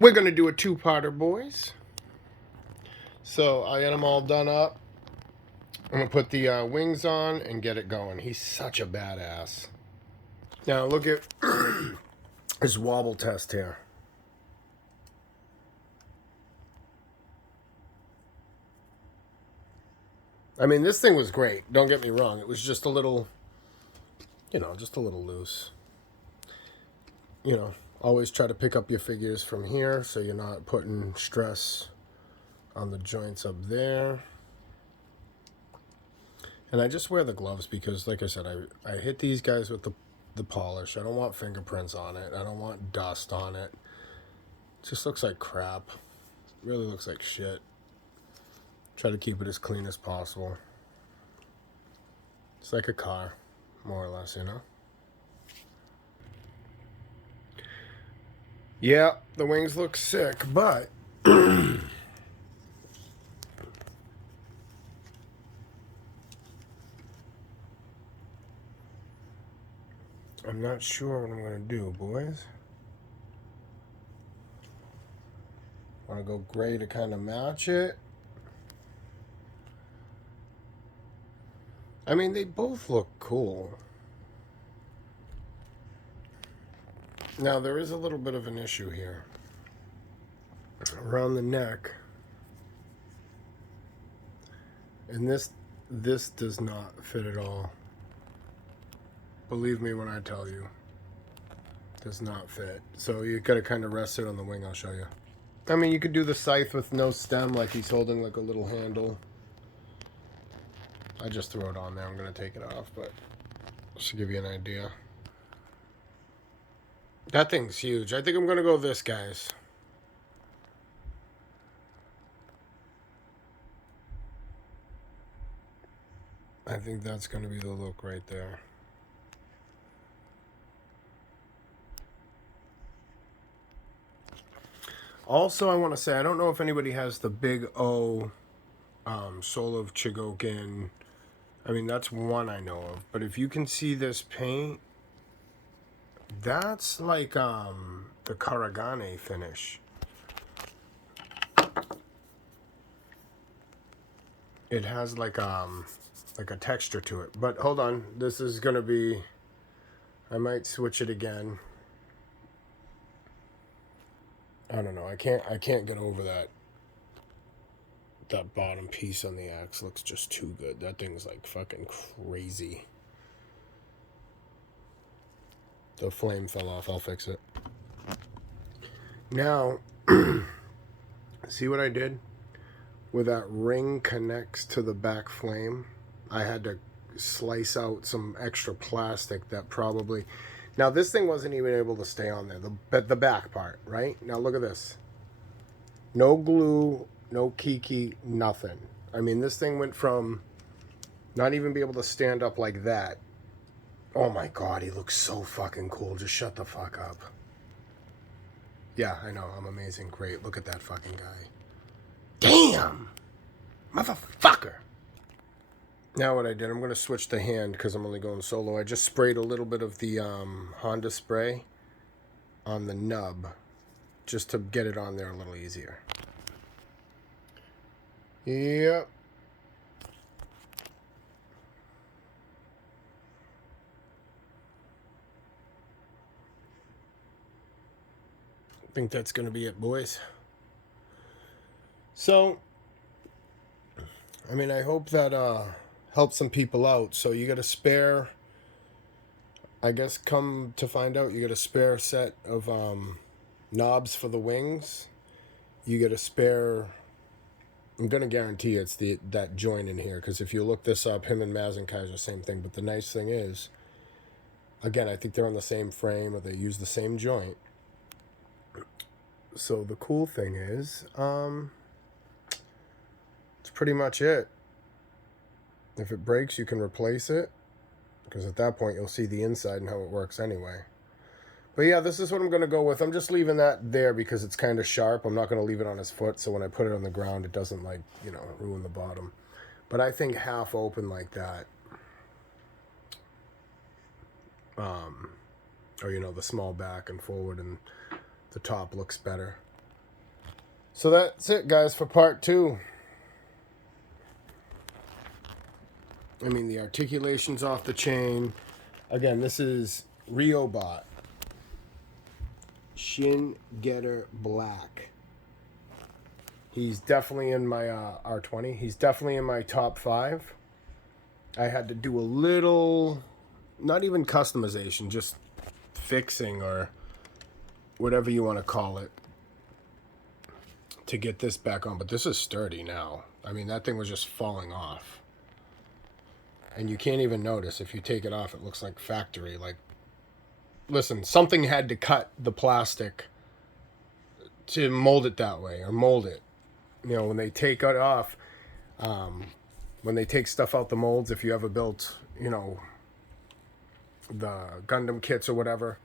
We're going to do a two-parter, boys. So I got them all done up. I'm going to put the wings on and get it going. He's such a badass. Now look at his wobble test here. I mean, this thing was great. Don't get me wrong. It was just a little, just a little loose. Always try to pick up your figures from here so you're not putting stress on the joints up there. And I just wear the gloves because, like I said, I hit these guys with the polish. I don't want fingerprints on it. I don't want dust on it. It just looks like crap. It really looks like shit. Try to keep it as clean as possible. It's like a car, more or less, Yeah, the wings look sick, but I'm not sure what I'm going to do, boys. Want to go gray to kind of match it. I mean, they both look cool. Now, there is a little bit of an issue here. Around the neck. And this does not fit at all. Believe me when I tell you. Does not fit. So you gotta kind of rest it on the wing, I'll show you. I mean, you could do the scythe with no stem, like he's holding like a little handle. I just threw it on there. I'm gonna take it off, but just to give you an idea. That thing's huge. I think I'm gonna go this, guys. I think that's gonna be the look right there. Also, I want to say, I don't know if anybody has the Big O Soul of Chigokin. I mean, that's one I know of. But if you can see this paint, that's like the Karagane finish. It has like a texture to it. But hold on, this is gonna be. I might switch it again. I don't know. I can't get over that. That bottom piece on the axe looks just too good. That thing's like fucking crazy. The flame fell off. I'll fix it. Now, see what I did? Where that ring connects to the back flame, I had to slice out some extra plastic that probably... Now, this thing wasn't even able to stay on there. The back part, right? Now, look at this. No glue, no kiki, nothing. I mean, this thing went from not even be able to stand up like that. Oh my God, he looks so fucking cool. Just shut the fuck up. Yeah, I know, I'm amazing. Great, look at that fucking guy. Damn! Motherfucker! Now what I did, I'm going to switch the hand because I'm only going solo. I just sprayed a little bit of the Honda spray on the nub just to get it on there a little easier. Yep. I think that's going to be it, boys. So, I mean, I hope that helps some people out. So you got a spare, I guess come to find out, you got a spare set of knobs for the wings. You get a spare, I'm going to guarantee it's that joint in here, because if you look this up, him and Mazenkaiser, same thing. But the nice thing is, again, I think they're on the same frame or they use the same joint. So the cool thing is, it's pretty much it. If it breaks, you can replace it, because at that point you'll see the inside and how it works anyway. But yeah, this is what I'm going to go with. I'm just leaving that there because it's kind of sharp. I'm not going to leave it on his foot, so when I put it on the ground, it doesn't, like, ruin the bottom. But I think half open like that, or, the small back and forward and the top looks better. So that's it, guys, for part 2. I mean, the articulation's off the chain. Again, this is Riobot. Shin Getter Black. He's definitely in my R20. He's definitely in my top 5. I had to do a little, not even customization, just fixing or whatever you want to call it to get this back on. But this is sturdy now. I mean, that thing was just falling off. And you can't even notice. If you take it off, it looks like factory. Like, listen, something had to cut the plastic to mold it that way, or mold it. You know, when they take it off, when they take stuff out the molds, if you ever built, you know, the Gundam kits or whatever,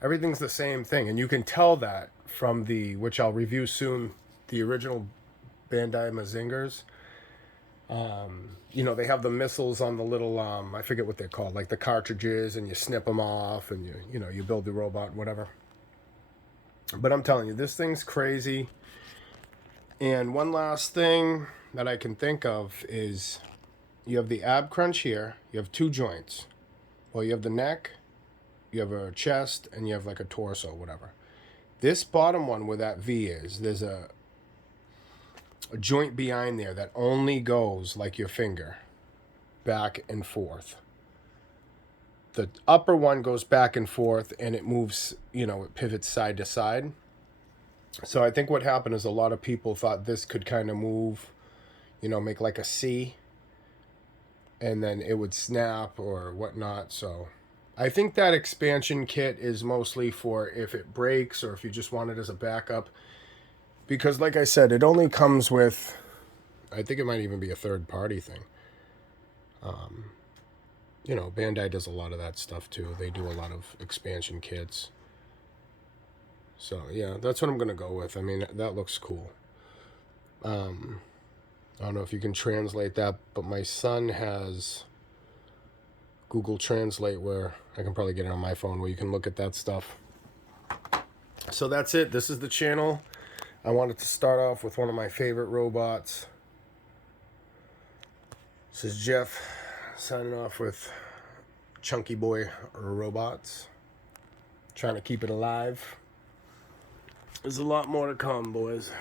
everything's the same thing. And you can tell that from the, which I'll review soon, the original Bandai Mazingers. You know, they have the missiles on the little, I forget what they're called, like the cartridges, and you snip them off, and you know, you build the robot, whatever. But I'm telling you, this thing's crazy. And one last thing that I can think of is you have the ab crunch here. You have 2 joints. Well, you have the neck, you have a chest, and you have like a torso, whatever. This bottom one where that V is, there's a joint behind there that only goes like your finger, back and forth. The upper one goes back and forth, and it moves, you know, it pivots side to side. So I think what happened is a lot of people thought this could kind of move, you know, make like a C, and then it would snap or whatnot. So I think that expansion kit is mostly for if it breaks or if you just want it as a backup. Because like I said, it only comes with, I think it might even be a third-party thing. You know, Bandai does a lot of that stuff too. They do a lot of expansion kits. So, yeah, that's what I'm going to go with. I mean, that looks cool. I don't know if you can translate that, but my son has Google Translate where I can probably get it on my phone where you can look at that stuff. So that's it. This is the channel. I wanted to start off with one of my favorite robots. This is Jeff signing off with Chunky Boy Robots. Trying to keep it alive. There's a lot more to come, boys.